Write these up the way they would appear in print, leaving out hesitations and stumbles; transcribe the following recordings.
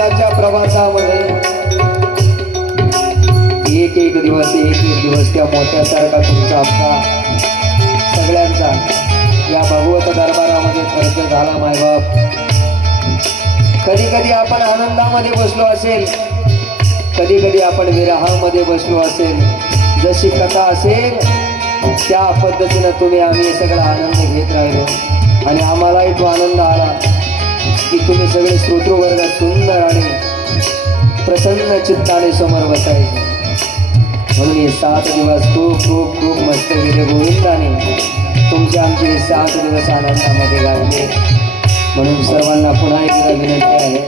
आयुष्याच्या प्रवासामध्ये एक एक दिवस त्या मोठ्यासारखा तुमचा आपला सगळ्यांचा या भगवत दरबारामध्ये खर्च झाला मायबाप. कधी कधी आपण आनंदामध्ये बसलो असेल, कधी कधी आपण विरहामध्ये बसलो असेल. जशी कथा असेल त्या पद्धतीनं तुम्ही आम्ही सगळा आनंद घेत राहिलो आणि आम्हालाही तो आनंद आला की तुम्ही सगळे श्रोतृवर्ग सुंदर आणि प्रसन्न चित्ताने समोर बसायचे. म्हणून हे 7 दिवस खूप खूप खूप मस्त गेले गोविंदाने. तुमचे आमचे हे 7 दिवस आनंदामध्ये घालले. म्हणून सर्वांना पुन्हा एकदा विनंती आहे,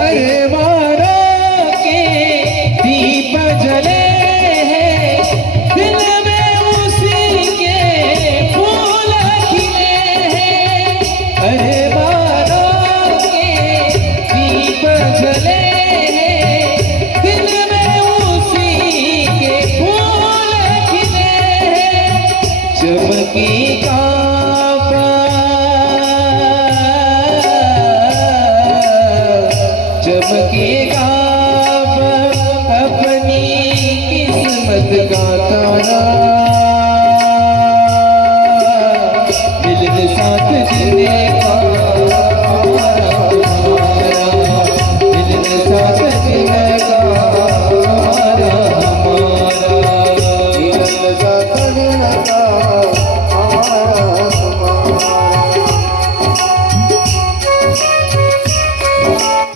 अरे बारों के दीप जले हैं, दिल में उसी के फूल खिले हैं. अरे बारों के दीप जले हैं, दिल में उसी के फूल खिले हैं. चमकी का चमकेगा अपनी किस्मत का तारा. मिलन साथ जीने का हमारा, मिलन साथ जीने का हमारा, मिलन साथ जीने का